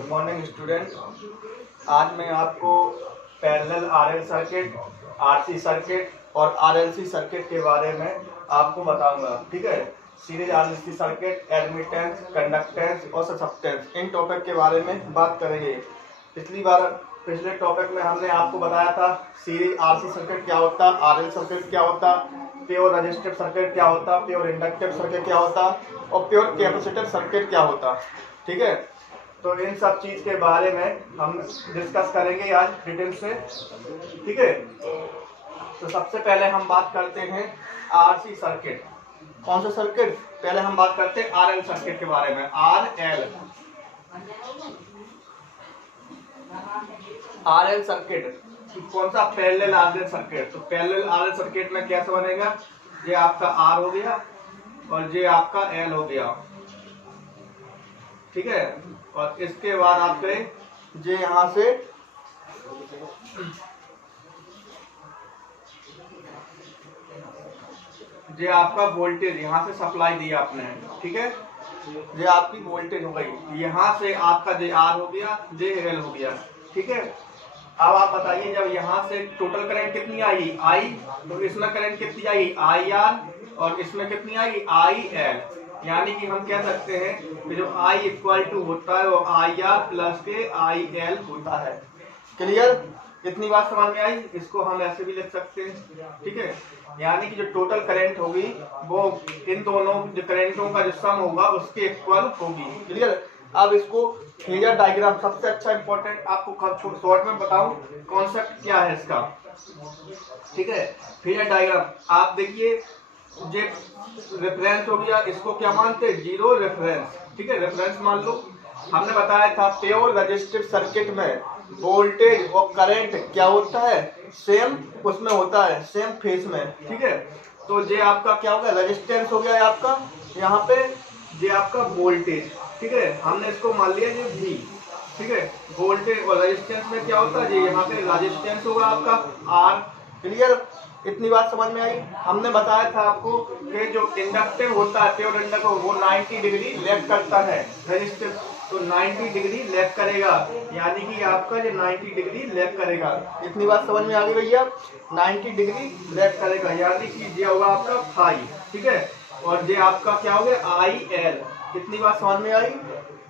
Good morning student. आज मैं आपको parallel RL circuit, RC circuit और आरएलसी सर्किट के बारे में आपको बताऊंगा। ठीक है, series RLC circuit, admittance, conductance और ससेप्टेंस, इन टॉपिक के बारे में बात करेंगे। पिछले टॉपिक में हमने आपको बताया था सीरीज आरसी सर्किट क्या होता, आरएल सर्किट क्या होता, प्योर रेजिस्टिव सर्किट क्या होता, प्योर इंडक्टिव सर्किट क्या होता और प्योर कैपेसिटिव सर्किट क्या होता। ठीक है, तो इन सब चीज के बारे में हम डिस्कस करेंगे आज डिटेल से। ठीक है, तो सबसे पहले हम बात करते हैं आरसी सर्किट। कौन सा सर्किट? पहले हम बात करते हैं आरएल सर्किट के बारे में। आरएल सर्किट कौन सा? Parallel RL circuit. तो पैरेलल आरएल सर्किट में कैसे बनेगा? ये आपका आर हो गया और ये आपका एल हो गया। ठीक है, और इसके बाद आपके ये यहां से ये आपका वोल्टेज यहां से सप्लाई दिया आपने। ठीक है, ये आपकी वोल्टेज हो गई। यहां से आपका जे आर हो गया, जे एल हो गया। ठीक है, अब आप बताइए जब यहां से टोटल करंट कितनी आई? आई। तो इसमें करंट कितनी आई? I R. और इसमें कितनी आई? I L. यानी कि हम कह सकते हैं कि जो I इक्वल टू होता है वो आई आर प्लस के आई एल होता है। क्लियर? इतनी बात समझ में आई? इसको हम ऐसे भी लिख सकते हैं। ठीक है, यानी कि जो टोटल करंट होगी वो इन दोनों जो करंटों का जो सम होगा उसके इक्वल होगी। क्लियर? अब इसको फेजर डायग्राम सबसे अच्छा इंपॉर्टेंट आपको शॉर्ट में बताऊं कॉन्सेप्ट क्या है इसका। ठीक है, फेजर डायग्राम आप देखिए, जे रेफरेंस हो गया, इसको क्या मानते हैं? Zero reference. ठीक है, रेफरेंस मान लो। हमने बताया था प्योर रेजिस्टिव सर्किट में वोल्टेज और करंट क्या होता है? सेम उसमें होता है, सेम फेस में। ठीक है, तो ये आपका क्या होगा? रेजिस्टेंस हो गया आपका, यहाँ पे ये आपका वोल्टेज। ठीक है, हमने इसको मान लिया ये V। ठीक है, वोल्टेज और रेजिस्टेंस में क्या होता है? ये यहाँ पे रेजिस्टेंस होगा आपका R। क्लियर? इतनी बात समझ में आई? हमने बताया था आपको कि जो इंडक्टिव होता है, प्योर इंडक्टिव, वो 90 डिग्री लेग करता है। रेजिस्टिव तो 90 डिग्री लेग करेगा, यानी कि आपका जो 90 डिग्री लेग करेगा। इतनी बात समझ में आ गई भैया? 90 डिग्री लेग करेगा, यानी कि ये होगा आपका फाई। ठीक है, और ये आपका क्या हो गया? I L. कितनी बात समझ में आई?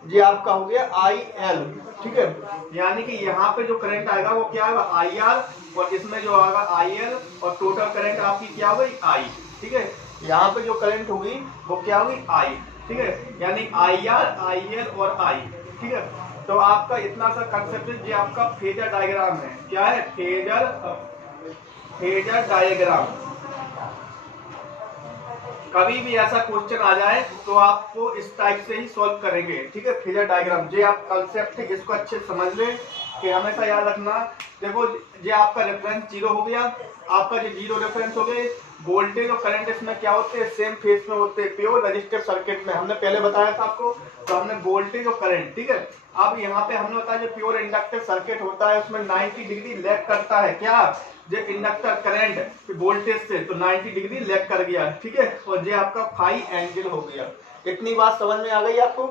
ये आपका हो गया आई एल। ठीक है, यानी कि यहाँ पे जो करंट आएगा वो क्या आएगा? आई आर, और इसमें जो आएगा आई एल, और टोटल करंट आपकी क्या हो गई? आई। ठीक है, यहाँ पे जो करंट होगी वो क्या होगी? आई। ठीक है, यानी आई आर, आई एल और आई। ठीक है, तो आपका इतना सा कंसेप्ट ये आपका फेजर डायग्राम है। क्या है? Phasor diagram. कभी भी ऐसा क्वेश्चन आ जाए तो आपको इस टाइप से ही सॉल्व करेंगे। ठीक है, फेजर डायग्राम ये आप कंसेप्ट है, इसको अच्छे से समझ लें कि हमेशा याद रखना। देखो, ये आपका रेफरेंस जीरो हो गया, आपका ये जीरो रेफरेंस हो गए। वोल्टेज और करंट इसमें क्या होते हैं? सेम फेज में होते हैं। प्योर रेजिस्टिव सर्किट में हमने पहले बताया था आपको, तो हमने वोल्टेज और करंट। ठीक है, अब यहाँ पे हमने बताया जो प्योर इंडक्टिव सर्किट होता है उसमें 90 डिग्री लेग करता है। क्या? जो इंडक्टर करंट वोल्टेज से तो 90 डिग्री लेग कर गया। ठीक है, और ये आपका फाई एंगल हो गया। इतनी बात समझ में आ गई आपको?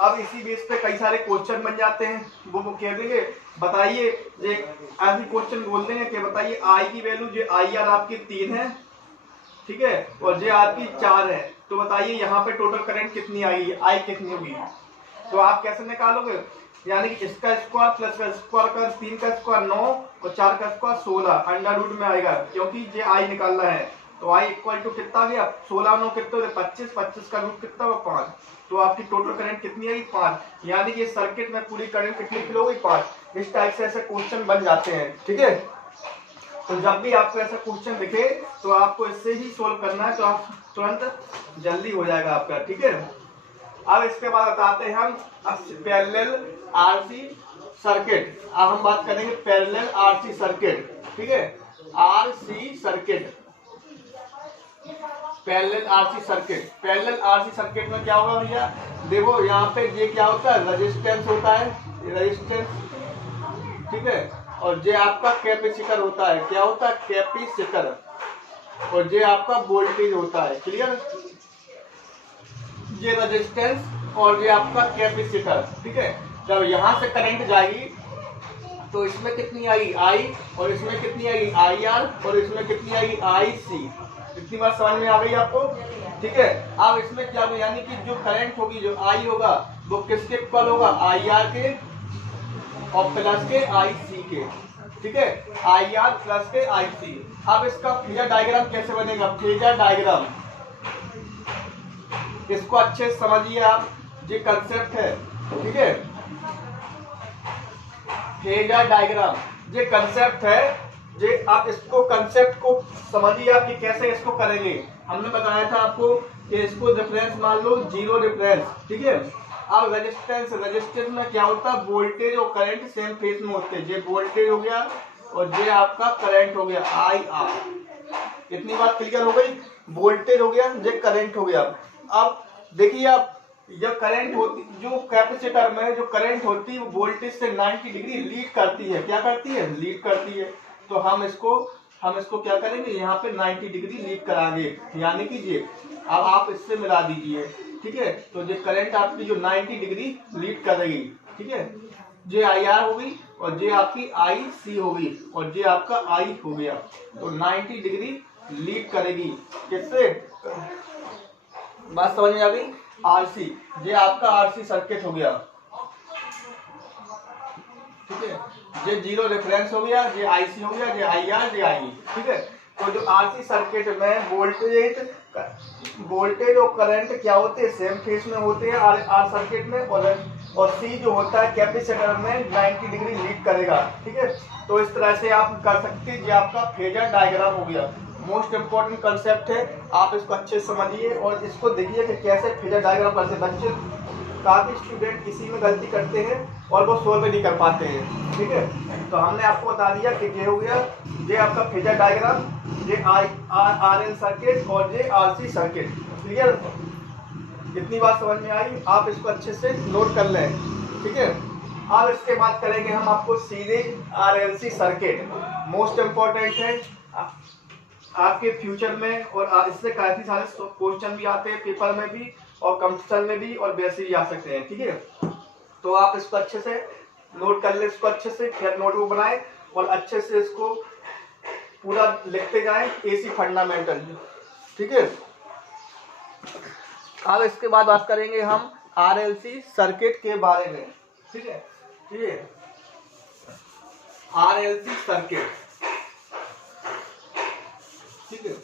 अब इसी बेस पे कई सारे क्वेश्चन बन जाते हैं। वो कह देंगे बताइए, ये ऐसे क्वेश्चन बोल देंगे कि बताइए आई की वैल्यू, जो आई आर आपकी 3 है। ठीक है, और ये आपकी 4 है, तो बताइए यहाँ पे टोटल करंट कितनी आई, आई कितनी होगी? तो आप कैसे निकालोगे? यानी कि इसका स्क्वायर प्लस का स्क्वायर का 3 का स्क्वायर 9 और 4 का स्क्वायर 16 अंडर रूट में आएगा, क्योंकि ये आई निकालना है। तो आई इक्वल टू कितना गया? 16 9 कितना? 25। 25 का रूट कितना हुआ? 5। तो आपकी टोटल करंट कितनी आई? 5। यानी कि सर्किट में पूरी करंट कितनी फ्लो हुई? 5। इस टाइप से ऐसे क्वेश्चन बन जाते हैं। ठीक है, तो जब भी आपको ऐसा क्वेश्चन दिखे तो आपको इससे ही सोल्व करना है, तो आप तुरंत जल्दी हो जाएगा आपका। ठीक है, अब इसके बाद बताते हैं हम पैरेलल आरसी सर्किट। अब हम बात करेंगे पैरेलल आरसी सर्किट। ठीक है, RC circuit, parallel RC circuit. Parallel RC circuit में क्या होगा भैया? देखो यहाँ पे ये क्या होता है? रेजिस्टेंस होता है, रेजिस्टेंस। ठीक है, और ये आपका कैपेसिटर होता है। क्या होता है? कैपेसिटर। और ये आपका वोल्टेज होता है। क्लियर? ये रेजिस्टेंस और ये आपका कैपेसिटर। ठीक है, जब यहाँ से करंट जाएगी तो इसमें कितनी आई आई, और इसमें कितनी आई आई आर, और इसमें कितनी आई आई सी। इतनी बात समझ में आ गई आपको? ठीक है। अब इसमें क्या होगा, यानी कि जो करंट होगी, जो आई होगा वो किसके इक्वल होगा, आई आर के और प्लस के आई सी के। ठीक है, आई आर प्लस के आई सी। अब इसका फेजर डायग्राम कैसे बनेगा, फेजर डायग्राम, इसको अच्छे से समझिए आप, ये कंसेप्ट है। ठीक है, फेजर डायग्राम ये कंसेप्ट है, ये आप इसको कंसेप्ट को समझिए आप कि कैसे इसको करेंगे। हमने बताया था आपको कि इसको रेफरेंस मान लो, जीरो रेफरेंस। ठीक है, अब रेजिस्टेंस, रेजिस्टेंस में क्या होता है, वोल्टेज और करंट सेम फेज में होते हैं। ये वोल्टेज हो गया और ये आपका करंट हो गया आई आर। इतनी बात क्लियर हो गई, वोल्टेज हो गया, ये करंट हो गया। अब देखिए आप, जब करंट होती, जो कैपेसिटर में जो करंट होती है वो वोल्टेज से 90 डिग्री लीड करती है। क्या करती है, लीड करती है। तो हम इसको क्या करेंगे, यहाँ पे 90 डिग्री लीड कराएंगे, यानी कि ये अब आप इससे मिला दीजिए। ठीक है, तो ये करंट आपकी जो 90 डिग्री लीड करेगी। ठीक है, ये आई आर होगी और ये आपकी आई सी होगी और ये आपका आई हो गया। तो 90 डिग्री लीड करेगी किससे, बात समझ में आ गई, आरसी। ये आपका आरसी सर्किट हो गया। ठीक है, ये जीरो रेफरेंस हो गया, ये आईसी हो गया, ये आई आर, ये आई। ठीक है, तो जो आरसी सर्किट में वोल्टेज और करंट क्या होते हैं, सेम फेज में होते हैं आर सर्किट में, और सी जो होता है कैपेसिटर में 90 डिग्री लीड करेगा। ठीक है, तो इस तरह से आप कर सकते हैं। ये आपका फेजर डायग्राम हो गया, मोस्ट इम्पोर्टेंट कंसेप्ट है, आप इसको अच्छे से समझिए और इसको देखिए कि कैसे फेजर डायग्राम करते हैं। बच्चे काफी स्टूडेंट इसी में गलती करते हैं और वो सोल्व नहीं कर पाते हैं। ठीक है, तो हमने आपको बता दिया कि ये हो गया, ये आपका फेजर डायग्राम, ये आर एल सर्किट और ये आर सी सर्किट। क्लियर, इतनी बात समझ में आई, आप इसको अच्छे से नोट कर लें। ठीक है, अब इसके बाद करेंगे हम आपको series RLC circuit, most important है आपके फ्यूचर में, और इससे काफी सारे क्वेश्चन भी आते हैं पेपर में भी और कंपटीशन में भी, और वैसे भी आ सकते हैं। ठीक है, तो आप इसको अच्छे से नोट कर ले, इसको अच्छे से फिर नोटबुक बनाए और अच्छे से इसको पूरा लिखते जाएं, एसी फंडामेंटल। ठीक है, अब इसके बाद बात करेंगे हम आरएलसी सर्किट के बारे में। ठीक है, ये आरएलसी सर्किट। ठीक है,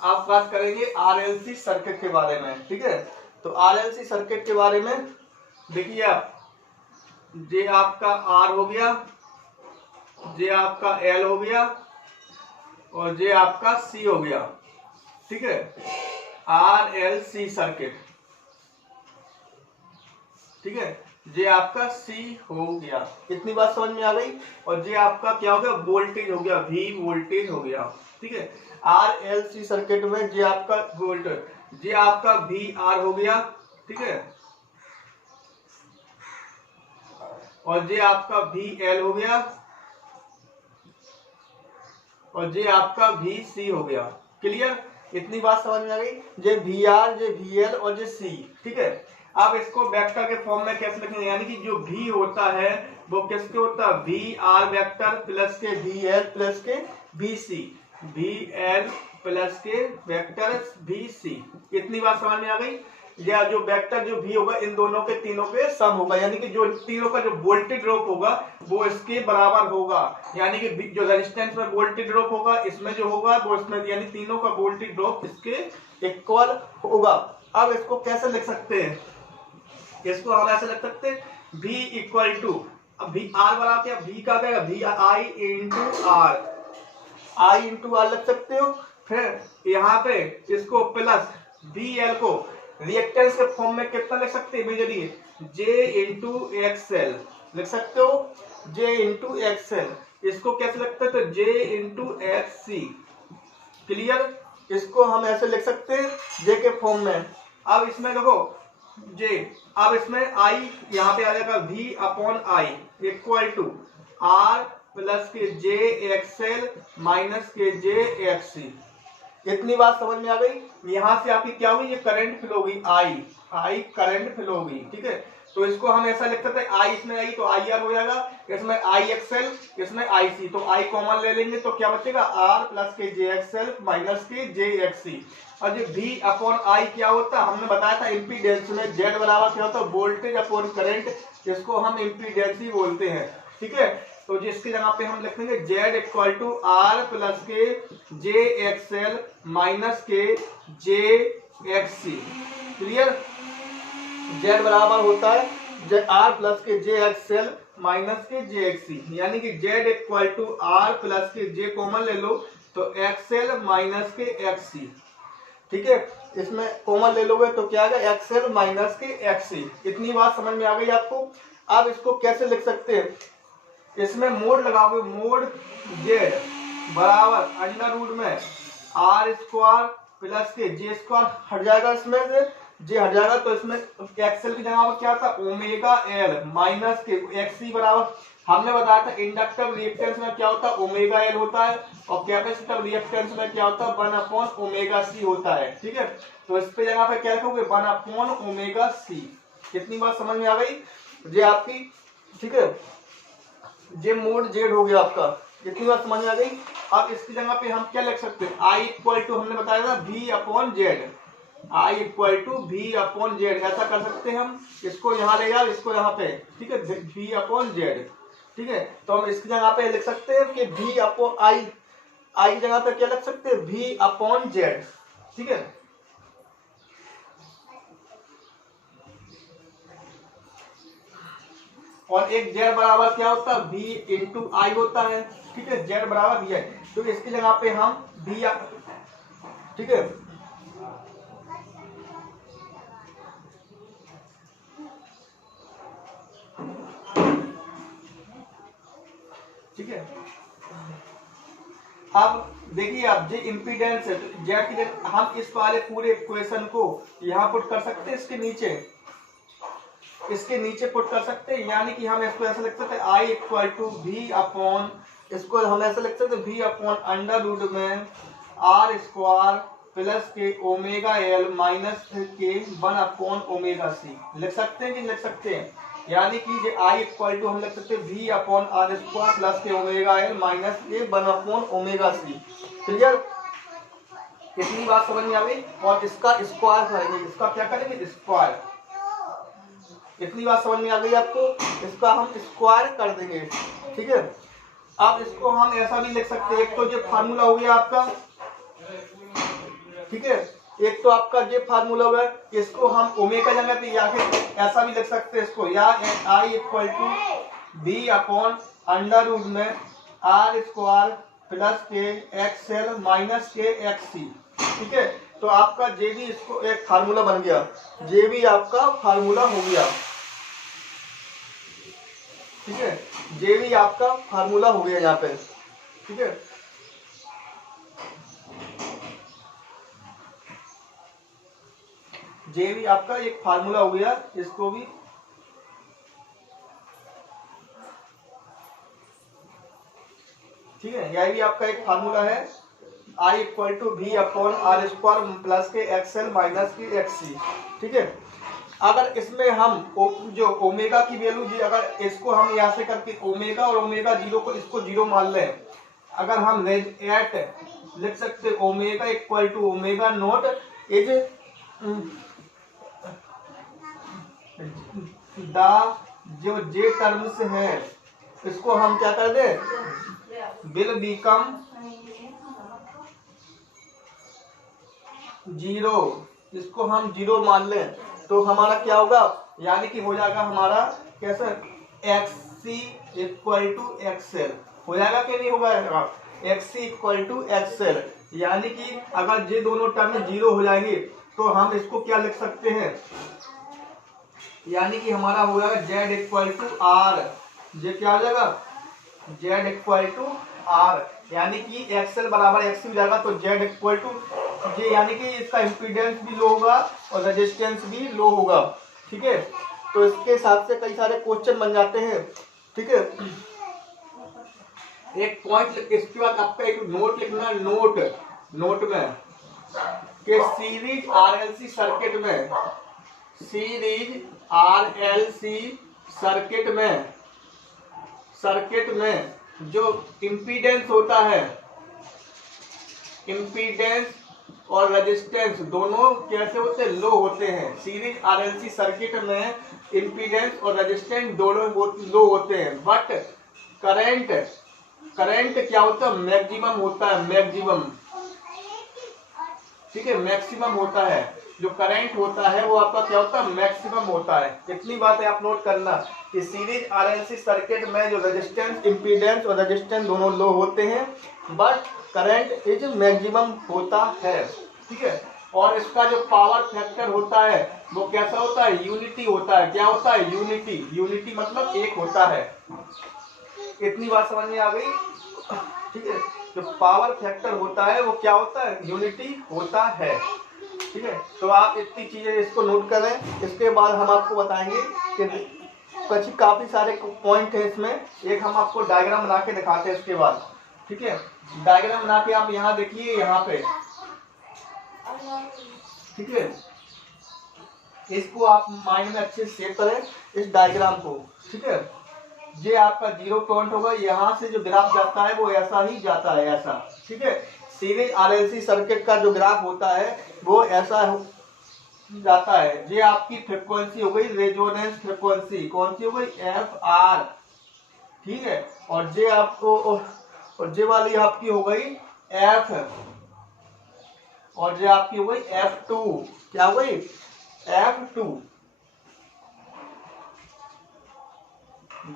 आप बात करेंगे आरएलसी सर्किट के बारे में। ठीक है, तो आरएलसी सर्किट के बारे में देखिए आप, ये आपका आर हो गया, ये आपका एल हो गया और ये आपका सी हो गया। ठीक है, आर एल सी सर्किट। ठीक है, ये आपका सी हो गया। इतनी बात समझ में आ गई, और ये आपका क्या हो गया, वोल्टेज हो गया, वी वोल्टेज हो गया। ठीक है, आर एल सी सर्किट में ये आपका वोल्टेज, ये आपका वी आर हो गया। ठीक है, और ये आपका वी एल हो गया और ये आपका वी सी हो गया। क्लियर, इतनी बात समझ में आ गई, ये वी आर, ये वी एल और ये सी। ठीक है, अब इसको वेक्टर के फॉर्म में कैसे लिखेंगे, यानी कि जो v होता है वो किसके होता है, वी आर वेक्टर प्लस के वी एल प्लस के V C, V L plus के वेक्टर वी सी। इतनी बात समझ में आ गई, या जो वेक्टर जो v होगा इन दोनों के तीनों के सम होगा, यानी कि जो तीनों का जो वोल्टेज ड्रॉप होगा वो इसके बराबर होगा, यानी कि जो रेजिस्टेंस में वोल्टेज ड्रॉप होगा इसमें जो होगा वो इसमें, यानी तीनों का वोल्टेज ड्रॉप इसके इक्वल होगा। अब इसको कैसे लिख सकते हैं, इसको हम ऐसे लिख सकते हैं v इक्वल टू, अब वी आर बराबर क्या, v का क्या, V I into R, I into R लिख सकते हो। फिर यहाँ पे इसको प्लस वी एल को रिएक्टेंस के फॉर्म में कितना लिख सकते हैं, मेजरिए जे इंटू एक्सएल लिख सकते हो, जे इंटू एक्सएल। इसको कैसे लिखते हैं, तो J into x C. Clear, इसको हम ऐसे लिख सकते हैं जे के फॉर्म में। अब इसमें देखो जे, अब इसमें आई यहाँ पे आ जाएगा v upon I equal to R plus के जे एक्सएल माइनस के जे एक्स सी। इतनी बात समझ में आ गई। यहाँ से आपकी क्या हुई, ये करंट फ्लो हुई, आई करंट फ्लो हुई, ठीक है। तो इसको हम ऐसा लिख सकते हैं, आई इसमें आई तो आई आर हो जाएगा, इसमें आई एक्सएल, इसमें आई सी, तो आई कॉमन ले लेंगे तो क्या बचेगा, आर प्लस के जे एक्सएल माइनस के जे एक्स सी। और जो V अपॉन आई क्या होता है, हमने बताया था इम्पीडेंस में Z बराबर क्या होता है, वोल्टेज अपॉन करंट, जिसको हम इम्पीडेंस ही बोलते हैं, ठीक है। तो जिसकी जगह पे हम लिखेंगे Z equal to R plus के जे एक्सएल माइनस के J X C. Clear, Z बराबर होता है आर प्लस के जे एक्सएल माइनस के जे एक्स सी, यानी कि Z equal to R plus के जे कॉमन ले लो तो एक्सएल माइनस के एक्स सी, ठीक है। इसमें कॉमन ले लोगे तो क्या आएगा, एक्सएल माइनस के एक्स सी। इतनी बात समझ में आ गई आपको। अब इसको कैसे लिख सकते हैं, इसमें मोड लगाओगे, मोड Z बराबर अंडर रूट में आर स्क्वायर प्लस के जे स्क्वायर हट जाएगा, इसमें से जे हट जाएगा तो इसमें एक्सएल की जगह पर क्या था, ओमेगा एल माइनस के एक्स बराबर, हमने बताया था इंडक्टर रिएक्टेंस में क्या होता है, ओमेगा एल होता है, और कैपेसिटर रिएक्टेंस में क्या होता है, 1 अपॉन ओमेगा सी होता है, ठीक है। तो इस पे जगह पे क्या लिखोगे, 1 अपॉन ओमेगा सी। कितनी बात समझ में आ गई, ये आपकी, ठीक है, ये मोड जेड हो गया आपका। कितनी बात समझ में आ गई। अब इसकी जगह पे हम क्या लिख सकते हैं, आई इक्वल टू हमने बताया था V upon Z, I equal to V upon Z, ऐसा कर सकते हैं हम, इसको यहाँ ले जाओ, इसको यहाँ पे, ठीक है, वी अपॉन जेड, ठीक है। तो हम इसकी जगह पे लिख सकते हैं कि वी अपॉन आई, आई की जगह पे क्या लिख सकते हैं, वी अपॉन जेड, ठीक है। और एक जेड बराबर क्या होता है, वी इंटू आई होता है, ठीक है, जेड बराबर वी आई, तो इसकी जगह पे हम वी, ठीक है, ठीक है। अब देखिए, आप जे इम्पीडेंस है तो जेड की हम इस वाले पूरे इक्वेशन को यहाँ पुट कर सकते हैं, इसके नीचे पुट कर सकते हैं, यानी कि हम इसको ऐसे लिख सकते हैं, आई इक्वल टू वी अपॉन, इसको हम ऐसे लिख सकते हैं, वी अपॉन अंडर रूट में आर स्क्वायर प्लस के ओमेगा एल माइनस के 1 अपॉन ओमेगा सी। लिख सकते हैं कि लिख सकते हैं, यानी कि ये आई इक्वल टू हम लिख सकते हैं V upon R square plus के ओमेगा एल माइनस के 1 अपॉन ओमेगा सी। क्लियर, इतनी बात समझ में आ गई। और इसका स्क्वायर करेंगे, इसका क्या करेंगे, स्क्वायर। इतनी बात समझ में आ गई आपको, इसका हम स्क्वायर कर देंगे, ठीक है। अब इसको हम ऐसा भी लिख सकते हैं, एक तो ये फार्मूला हो गया आपका, ठीक है, एक तो आपका ये फार्मूला होगा, इसको हम ओमेगा जगह पे या फिर ऐसा भी लिख सकते हैं इसको, या I equal to B upon under root में R square plus K X L minus के एक्स सी, ठीक है। तो आपका जे भी इसको एक फार्मूला बन गया, जे भी आपका फार्मूला हो गया, ठीक है, जे भी आपका फार्मूला हो गया यहाँ पे, ठीक है। जे भी आपका एक फार्मूला हो गया, इसको भी, ठीक है, यह भी आपका एक फार्मूला है, I equal to V upon R square plus K X L minus के एक्स सी, ठीक है। अगर इसमें हम जो ओमेगा की वैल्यू जी, अगर इसको हम यहाँ से करके ओमेगा और ओमेगा जीरो को इसको जीरो मान लें, अगर हम एट लिख सकते omega equal to omega naught is the जो जे टर्म्स है, इसको हम क्या कर दे, विल बिकम जीरो, इसको हम जीरो मान लें तो हमारा क्या होगा, यानी कि हो जाएगा हमारा कैसे, X C equal to XL हो जाएगा कि नहीं होगा, X C equal to XL, यानी कि अगर ये दोनों टर्म जीरो हो जाएंगे तो हम इसको क्या लिख सकते हैं, यानी कि हमारा हो जाएगा जेड इक्वल टू आर, ये क्या हो जाएगा, जेड इक्वल टू आर, यानी कि एक्सएल बराबर एक्स हो जाएगा, तो जेड इक्वल टू ये, यानी कि इसका इम्पीडेंस भी लो होगा और रेजिस्टेंस भी लो होगा, ठीक है। तो इसके हिसाब से कई सारे क्वेश्चन बन जाते हैं, ठीक है। एक पॉइंट, इसके बाद आपका एक नोट लिखना, नोट में कि सीरीज आरएलसी सर्किट में जो इम्पीडेंस होता है, इम्पीडेंस और रेजिस्टेंस दोनों कैसे होते हैं, लो होते हैं। सीरीज आरएलसी सर्किट में इम्पीडेंस और रेजिस्टेंस दोनों लो होते हैं, बट करंट क्या होता है, मैक्सिमम होता है, मैक्सिमम। ठीक है, मैक्सिमम होता है। जो करंट होता है वो आपका क्या होता है, मैक्सिमम होता है। इतनी बात है आप नोट करना कि सीरीज आरएलसी सर्किट में जो रेजिस्टेंस, इम्पीडेंस और रेजिस्टेंस दोनों लो होते हैं, बट करंट इज मैक्सिमम होता है। ठीक है, और इसका जो पावर फैक्टर होता है वो कैसा होता है, यूनिटी होता है। क्या होता है, यूनिटी मतलब एक होता है। इतनी बात समझ में आ गई। ठीक है, जो पावर फैक्टर होता है वो क्या होता है, यूनिटी होता है। ठीक है, तो आप इतनी चीजें इसको नोट करें। इसके बाद हम आपको बताएंगे कि काफी सारे पॉइंट है इसमें। एक हम आपको डायग्राम बना के दिखाते हैं इसके बाद। ठीक है, डायग्राम बना के आप यहाँ देखिए, यहाँ पे। ठीक है, इसको आप माइंड में अच्छे से सेव करें इस डायग्राम को। ठीक है, ये आपका 0 पॉइंट होगा, यहाँ से जो ग्राफ जाता है वो ऐसा ही जाता है, ऐसा। ठीक है, सीरीज आरएलसी सर्किट का जो ग्राफ होता है वो ऐसा जाता है। ये आपकी फ्रीक्वेंसी हो गई, रेजोनेंस फ्रीक्वेंसी। कौन सी हो गई, FR। ठीक है, और ये आपको, और ये वाली आपकी हो गई F, और ये आपकी हो गई F2। क्या हो गई, F2।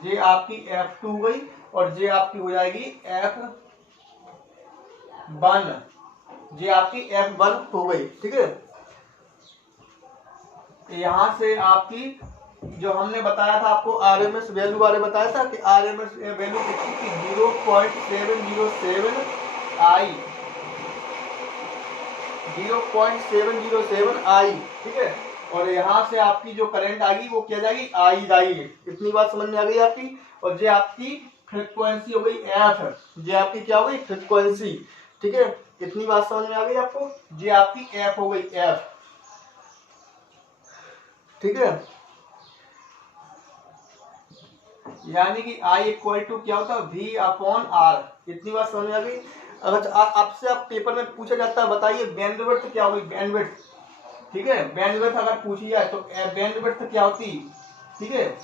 ये आपकी F2 हो गई, और ये आपकी हो जाएगी F1। ये आपकी F1 हो गई। ठीक है, यहां से आपकी जो हमने बताया था आपको आरएमएस वैल्यू बारे बताया था कि आरएमएस वैल्यू कितनी थी, 0.707 आई, 0.707 आई। ठीक है, और यहाँ से आपकी जो करंट आएगी वो क्या जाएगी, आई जाएगी। इतनी बात समझ में आ गई आपकी। और ये आपकी फ्रीक्वेंसी हो गई F, ये आपकी क्या हो गई, फ्रीक्वेंसी। ठीक है, इतनी बात समझ में आ गई आपको। ये आपकी F हो गई, F। ठीक है, यानी कि I इक्वल टू क्या होता है, V/R। इतनी बात समझ में आ गई। अगर आपसे आप पेपर में पूछा जाता है, बताइए बैंडविड्थ क्या होगी, बैंडविड्थ। ठीक है, बैंडविड्थ अगर पूछी जाए तो बैंडविड्थ क्या होती। ठीक है,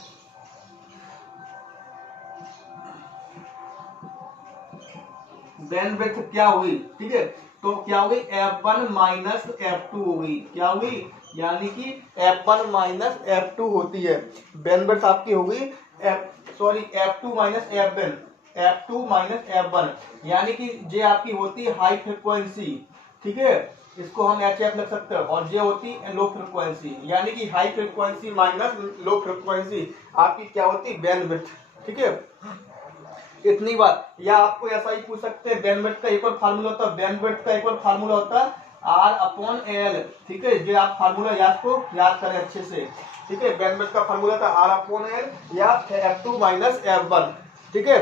बैंडविड्थ क्या हुई। ठीक है, तो क्या हो गई, F1 माइनस F2 हो गई। क्या हो गई, यानी कि F1 माइनस F2 होती है। बैंडविड्थ आपकी हो गई F2 minus F1, F2 minus F1, यानी कि ये आपकी होती है हाई फ्रिक्वेंसी। ठीक है, इसको हम HF लिख सकते हैं। और ये होती है लो फ्रिक्वेंसी, यानी कि high frequency minus low frequency आपकी क्या होती है, बैंडविड्थ। ठीक है, इतनी बात। या आपको ऐसा ही पूछ सकते हैं, बैंडविड्थ का एक और फार्मूला होता है, बैंडविड्थ का एक और फार्मूला होता है R/L। ठीक है, जो आप फार्मूला याद करें अच्छे से। ठीक है, बैंडविड्थ का फार्मूला था R/L या F2 माइनस F1। ठीक है,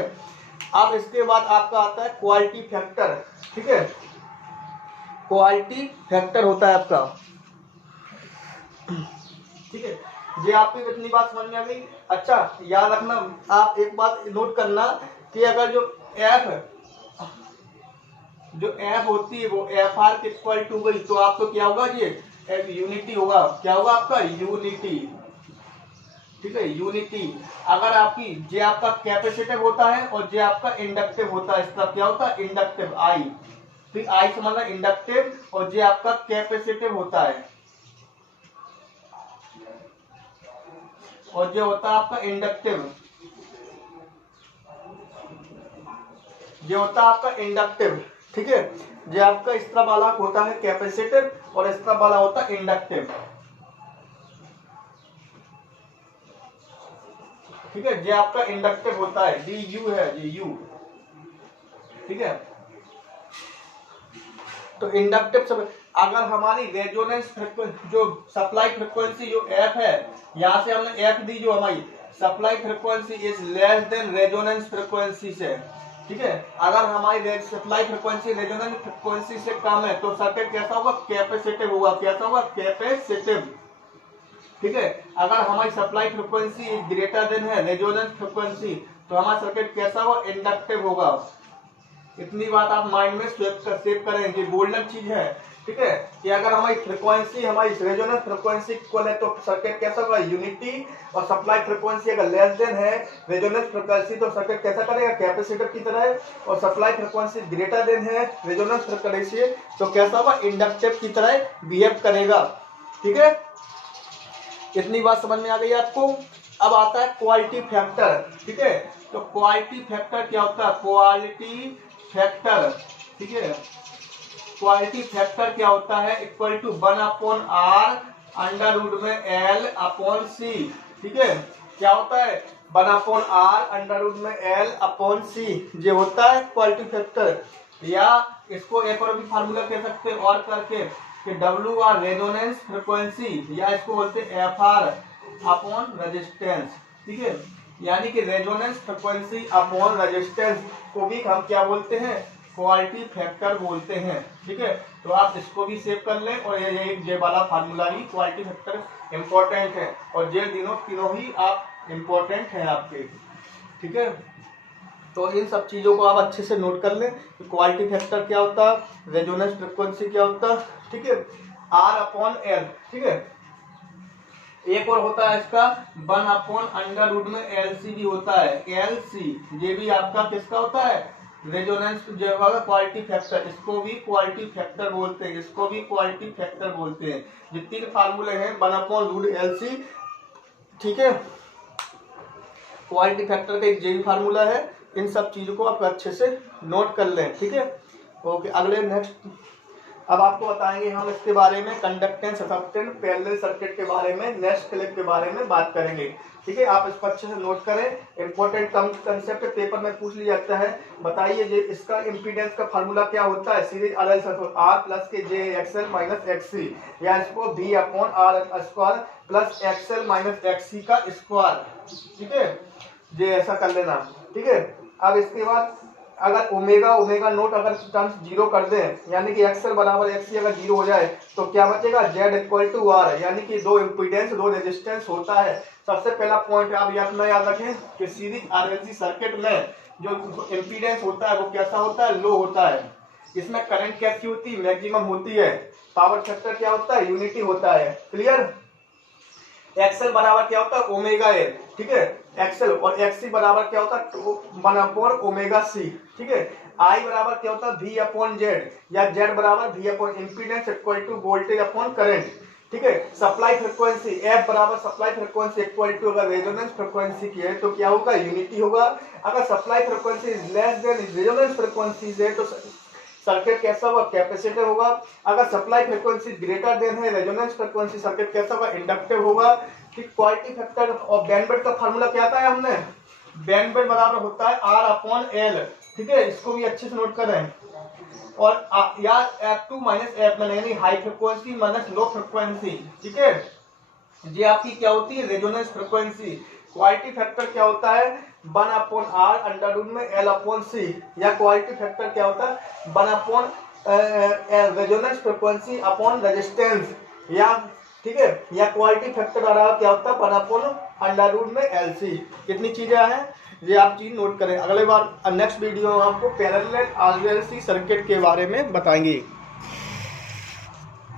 अब इसके बाद आपका आता है क्वालिटी फैक्टर। ठीक है, क्वालिटी फैक्टर होता है आपका। ठीक है, ये आपको इतनी बात समझ में आ गई। अच्छा, याद रखना, आप एक बात नोट करना कि अगर जो F होती है वो FR के इक्वल टू गई, तो आपको क्या होगा, ये यूनिटी होगा। क्या होगा आपका, यूनिटी। ठीक है, यूनिटी। अगर आपकी जे आपका कैपेसिटिव होता है और जे आपका इंडक्टिव होता है, इसका क्या होता है, इंडक्टिव आई। फिर आई समझना, इंडक्टिव, और जे आपका कैपेसिटिव होता है, और जो होता है आपका इंडक्टिव, जो होता है आपका इंडक्टिव। ठीक है, जो आपका इस तरह वाला होता है कैपेसिटिव, और इस तरह वाला होता है इंडक्टिव। ठीक है, जो आपका इंडक्टिव होता है, DU है, DU। ठीक है, तो इंडक्टिव सब, अगर हमारी रेजोनेंस फ्रीक्वेंसी, जो सप्लाई फ्रीक्वेंसी जो F है, यहां से हमने F दी, जो हमारी supply frequency is less than resonance frequency से। ठीक है। अगर हमारी सप्लाई फ्रिक्वेंसी रेजोनेंस फ्रिक्वेंसी से कम है तो सर्किट कैसा होगा, कैपेसिटिव होगा। कैसा होगा, कैपेसिटिव। ठीक है। अगर हमारी सप्लाई फ्रिक्वेंसी ग्रेटर देन है रेजोनेंस फ्रिक्वेंसी तो हमारा सर्किट कैसा होगा, इंडक्टिव होगा। इतनी बात आप माइंड में सेव करेंगे, गोल्डन चीज है। ठीक है, कि अगर हमारी फ्रिक्वेंसी हमारी रेजोनेंस फ्रिक्वेंसी इक्वल है तो सर्किट कैसा होगा, यूनिटी। और सप्लाई फ्रिक्वेंसी अगर लेस देन है रेजोनेंस फ्रिक्वेंसी तो सर्किट कैसा करेगा, कैपेसिटर की तरह। और सप्लाई फ्रिक्वेंसी ग्रेटर देन है रेजोनेंस फ्रिक्वेंसी तो कैसा होगा, इंडक्टिव की तरह बिहेव करेगा। ठीक है, इतनी बात समझ में आ गई आपको। अब आता है क्वालिटी फैक्टर। ठीक है, तो क्वालिटी फैक्टर क्या होता है, क्वालिटी फैक्टर। ठीक है, क्वालिटी फैक्टर क्या होता है, equal to 1/r under root में L अपॉन C। ठीक है, क्या होता है, 1/r अंडर रूट में L अपॉन C, ये होता है क्वालिटी फैक्टर। या इसको एक और भी फार्मूला कह सकते हैं और करके कि WR रेजोनेंस फ्रिक्वेंसी, या इसको बोलते हैं FR अपॉन रेजिस्टेंस। ठीक है, यानी कि रेजोनेंस फ्रिक्वेंसी अपॉन रेजिस्टेंस को भी हम क्या बोलते हैं, क्वालिटी फैक्टर बोलते हैं। ठीक है, तो आप इसको भी सेव कर लें। और ये वाला फार्मूला ही क्वालिटी फैक्टर इंपॉर्टेंट है और ये तीनों ही आप इंपॉर्टेंट हैं आपके। ठीक है, तो इन सब चीज़ों को आप अच्छे से नोट कर लें कि क्वालिटी फैक्टर क्या होता है, रेजोनेंस फ्रिक्वेंसी क्या होता है। ठीक है, R अपॉन L। ठीक है, एक और होता है इसका 1 अंडर रूट में LC भी होता है, LC। ये भी आपका किसका होता है, रेजोनेंस जो होगा क्वालिटी फैक्टर। इसको भी क्वालिटी फैक्टर बोलते हैं, इसको भी क्वालिटी फैक्टर बोलते हैं। जितने के फार्मूले हैं 1/√LC। ठीक है, क्वालिटी फैक्टर का एक जे फार्मूला है। इन सब चीजों को आप अच्छे से नोट कर लें। ठीक है, ओके। अगले नेक्स्ट अब आपको बताएंगे हम इसके बारे में, कंडक्टेंस, ससेप्टेंस, पैरेलल सर्किट के बारे में, नेक्स्ट क्लिप के बारे में बात करेंगे। ठीक है, आप इसको अच्छे से नोट करें। इंपॉर्टेंट कंसेप्ट पेपर में पूछ लिया जाता है। बताइए ये इसका इम्पीडेंस का फार्मूला क्या होता है, सीरीज RL R प्लस के जे XL माइनस XC, या इसको V/R square plus XL minus XC का स्क्वायर। ठीक है, ये ऐसा कर लेना। ठीक है, अब इसके बाद अगर ओमेगा नोट अगर टर्म्स जीरो कर दें, यानी कि XL बराबर XC अगर जीरो हो जाए तो क्या बचेगा, Z इक्वल टू R, यानी कि दो इम्पीडेंस दो रेजिस्टेंस होता है। सबसे पहला पॉइंट आप याद रखें कि सीरीज RLC सर्किट में जो इम्पीडेंस होता है वो कैसा होता है, लो होता है। इसमें करंट कैसी होती है, मैक्सिमम होती है। पावर फैक्टर क्या होता है, यूनिटी होता है। क्लियर। XL बराबर क्या होता है, ओमेगा L। ठीक है, XL और XC बराबर क्या होता है, 1/ओमेगा C। ठीक है, I बराबर क्या होता है, V/Z, या Z बराबर V/ impedance equal to voltage upon current. ठीक है, सप्लाई फ्रिक्वेंसी F बराबर सप्लाई फ्रिक्वेंसी इक्वल टू, अगर रेजोनेंस फ्रिक्वेंसी की है तो क्या होगा, यूनिटी होगा। अगर supply frequency less than resonance frequency है तो सर्किट कैसा होगा, कैपेसिटिव होगा। अगर सप्लाई फ्रिक्वेंसी ग्रेटर देन है रेजोनेंस फ्रिक्वेंसी, सर्किट कैसा होगा, इंडक्टिव होगा। ठीक, क्वालिटी फैक्टर और बैंडविड्थ का फार्मूला क्या था हमने, बैंडविड्थ बराबर होता है R/L। ठीक है, इसको भी अच्छे से नोट करें। और या F2 माइनस F1, यानी high frequency minus low frequency. ठीक है, ये आपकी क्या होती है, रेजोनेंस फ्रिक्वेंसी। क्वालिटी फैक्टर क्या होता है, 1/R अंडर रूट में L/C, या क्वालिटी फैक्टर क्या होता है, 1/L resonance frequency upon resistance, या ठीक है, या क्वालिटी फैक्टर क्या होता है, 1/√में LC। कितनी चीजें हैं ये आप चीज नोट करें। अगले बार नेक्स्ट वीडियो में आपको पैरेलल RLC सर्किट के बारे में बताएंगे।